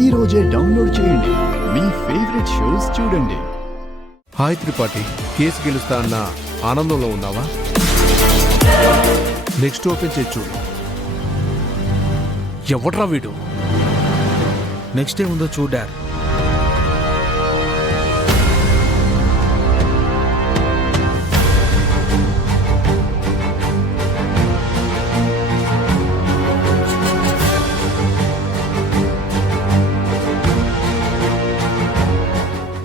ఈ రోజే డౌన్లోడ్ చేయండి. మీ ఫేవరెట్ షోస్ చూడండి. హాయ్ త్రిపాఠి, కేసు గెలుస్తా అన్న ఆనందంలో ఉన్నావా? నెక్స్ట్ ఓపెన్ చేసి చూడు. ఎవడ్రా వీడు? నెక్స్ట్ ఏముందో చూడారు.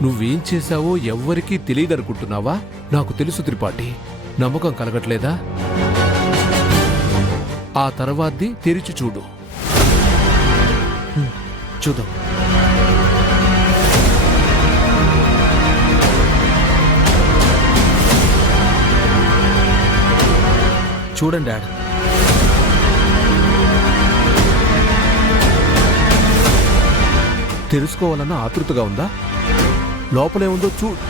నువ్వేం చేశావో ఎవ్వరికీ తెలియదనుకుంటున్నావా? నాకు తెలుసు త్రిపాఠి. నమ్మకం కలగట్లేదా? ఆ తర్వాతది తెరిచి చూడు. చూద్దాం. చూడండి డాడ్. తెలుసుకోవాలన్న ఆతృతగా ఉందా? లోపలే ఉందో చూడు.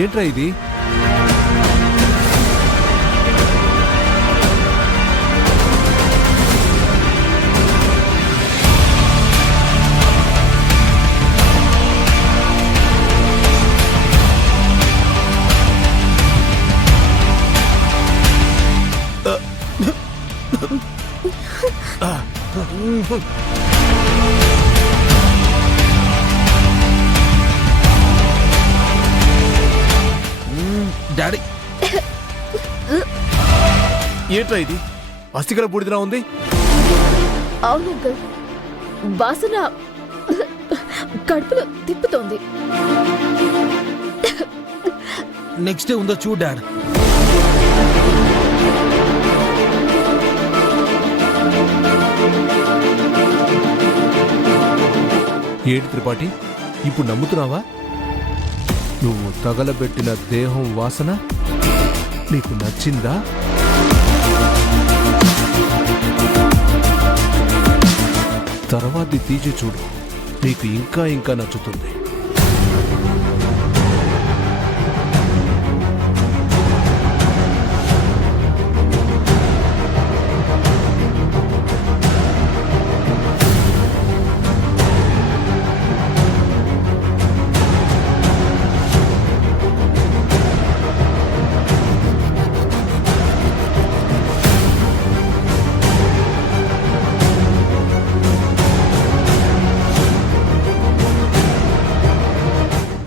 ఏంట్రా ఇది? డాడీ, ఏంట్రా ఇది? అస్థికల బూడిదలా ఉంది. అవును అంకుల్, వాసన కడుపులో తిప్పుతోంది. నెక్స్ట్ ఉందో చూడు డాడ్. ఏంటి త్రిపాఠి, ఇప్పుడు నమ్ముతున్నావా? నువ్వు తగలబెట్టిన దేహం వాసన నీకు నచ్చిందా? తర్వాతది తీసి చూడు, నీకు ఇంకా ఇంకా నచ్చుతుంది.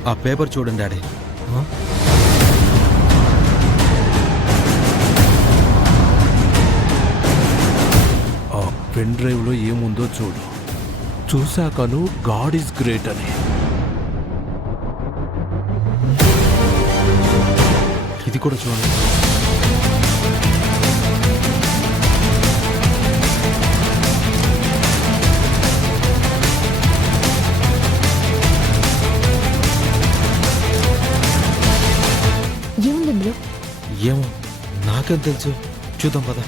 ఆ పేపర్ చూడండి డాడీ. ఆ పెన్ డ్రైవ్లో ఏముందో చూడు. చూశాకను గాడ్ ఈజ్ గ్రేట్ అని. ఇది కూడా చూడండి. ఏముంది అందులో? ఏమో, నాకేం తెలుసు. చూద్దాం పద.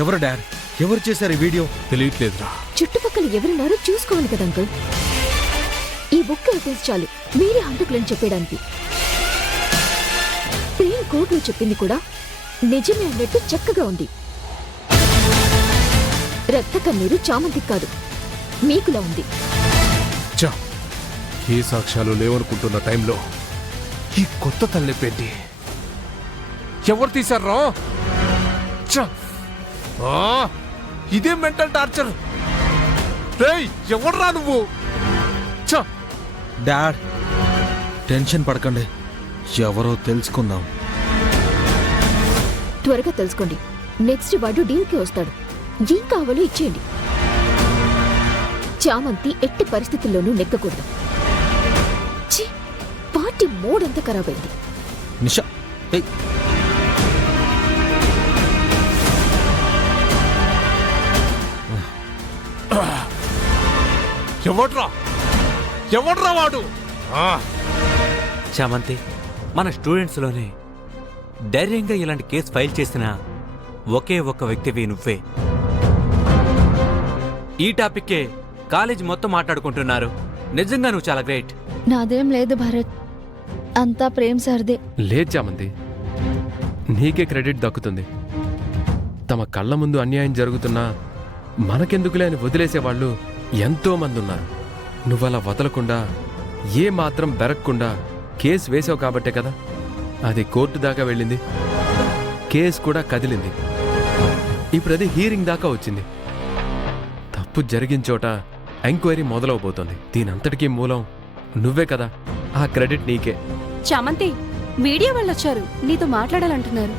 ఎవరు డాడ్? ఎవరు చేశారు ఈ వీడియో? తెలియట్లేదురా. చుట్టుపక్కల ఎవరున్నారో చూసుకోవాలి కదా అంకుల్. ఈ బుక్ తెలిసి చాలు మీరే హంతకులని చెప్పడానికి. ప్రేమ్ కోర్టులో చెప్పింది కూడా నిజమే అన్నట్టు చక్కగా ఉంది. రక్త కన్నీరు చామంతికి కాదు, మీకులా ఉంది. ఏ సాక్ష్యాలు లేవనుకుంటున్న టైంలో ఈ కొత్త తల్లెపెట్టి ఎవరు తీశారా? ఇదే మెంటల్ టార్చర్. రేయ్ ఎవడ్రా నువ్వు ఛ! డాడ్ టెన్షన్ పడకండి, ఎవరో తెలుసుకుందాం. త్వరగా తెలుసుకోండి. నెక్స్ట్ వాడు డీల్కి వస్తాడు. ఏం కావాలో ఇచ్చేయండి. చామంతి ఎట్టి పరిస్థితుల్లోనూ నెక్కకూడదు. ఛీ! పార్టీ మూడంతా ఖరాబైంది. నిషా ఏయ్, ఎవడ్రా వాడు? చామంతి, మన స్టూడెంట్స్లోనే ధైర్యంగా ఇలాంటి కేసు ఫైల్ చేసిన ఒకే ఒక్క వ్యక్తివి నువ్వే. ఈ టాపిక్కే కాలేజ్ మొత్తం మాట్లాడుకుంటున్నారు. నిజంగా నువ్వు చాలా గ్రేట్. నాదేం లేదు భరత్, అంతా ప్రేమ్ సార్దే. లేదు చామంతి, నీకే క్రెడిట్ దక్కుతుంది. తమ కళ్ళ ముందు అన్యాయం జరుగుతున్నా మనకెందుకులే అని వదిలేసేవాళ్ళు ఎంతో మంది ఉన్నారు. నువ్వలా వదలకుండా ఏ మాత్రం బెరక్కుండా కేసు వేసావు కాబట్టే కదా అది కోర్టు దాకా వెళ్ళింది. కేసు కూడా కదిలింది. ఇప్పుడు అది హీరింగ్ దాకా వచ్చింది. తప్పు జరిగిన చోట ఎంక్వైరీ మొదలవబోతోంది. దీనంతటికీ మూలం నువ్వే కదా. ఆ క్రెడిట్ నీకే. చామంతి, మీడియా వాళ్ళు వచ్చారు, నీతో మాట్లాడాలంటున్నారు.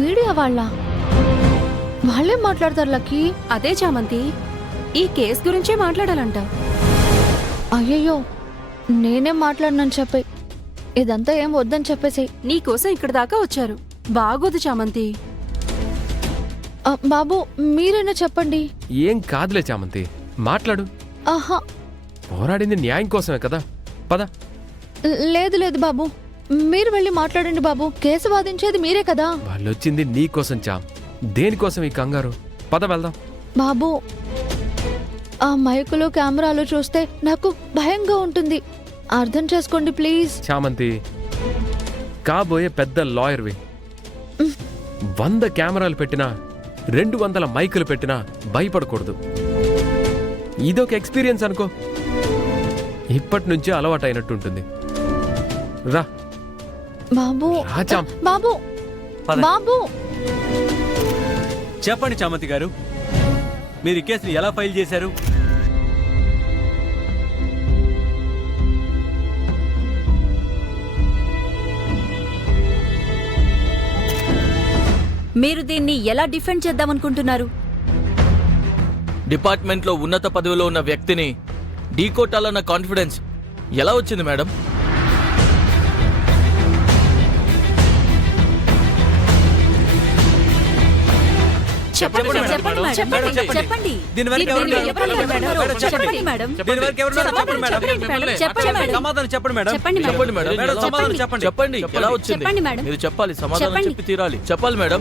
మీడియా వాళ్ళేం మాట్లాడతారు లక్కీ? అదే చామంతి, ఈ కేసు గురించే మాట్లాడాలంట. అయ్యయ్యో, నేనేం మాట్లాడినని చెప్పే. ఇదంతా ఏం వద్దని చెప్పేసేయ్. నీకోసం ఇక్కడ దాకా వచ్చారు. బాగోదు చామంతి. బాబు మీరైనా చెప్పండి. ఏం కాదులే చామంతి, మాట్లాడు. ఆహా, పోరాడింది న్యాయం కోసమే కదా. పద. లేదు లేదు బాబు, మీరు వెళ్ళి మాట్లాడండి బాబు. కేసు వాదించేది మీరే కదా. వాళ్ళొచ్చింది నీకోసం చాం, దేనికోసం ఈ కంగారు? పద వెళ్దాం. బాబు, ఆ మైకులు కెమెరాలు చూస్తే నాకు భయంగా ఉంటుంది. అర్థం చేసుకోండి ప్లీజ్. చామంతి, కాబోయే పెద్ద లాయర్వి. 100 కెమెరాలు పెట్టినా 200 మైకులు పెట్టినా భయపడకూడదు. ఇదొక ఎక్స్పీరియన్స్ అనుకో. ఇప్పటి నుంచే అలవాటు అయినట్టుంటుంది. రా బాబు. రాజాం. బాబు పద. బాబు చెప్పండి చామంతి గారు, మీరు ఈ కేసుని ఎలా ఫైల్ చేశారు? మీరు దీన్ని ఎలా డిఫెండ్ చేద్దామనుకుంటున్నారు? డిపార్ట్మెంట్లో ఉన్నత పదవిలో ఉన్న వ్యక్తిని ఢీకొట్టాలన్న కాన్ఫిడెన్స్ ఎలా వచ్చింది మేడం? చెప్పండి చెప్పండి చెప్పండి మేడం. చెప్పండి చెప్పండి. చెప్పండి. దీని వరకు ఎవరు దీన్ని చెప్పండి ఎవరు మేడం. చెప్పండి చెప్పండి. మేడం. దీని వరకు ఎవరు చెప్పండి చెప్పండి మేడం. మేడం. చెప్పండి మేడం. సమాధానం చెప్పండి మేడం. చెప్పండి మేడం. చెప్పండి మేడం. మేడం, సమాధానం చెప్పండి. చెప్పండి ఎలా వచ్చింది? చెప్పండి మేడం. మీరు చెప్పాలి, సమాధానం చెప్పండి. చెప్పి తీరాలి. చెప్పాలి మేడం.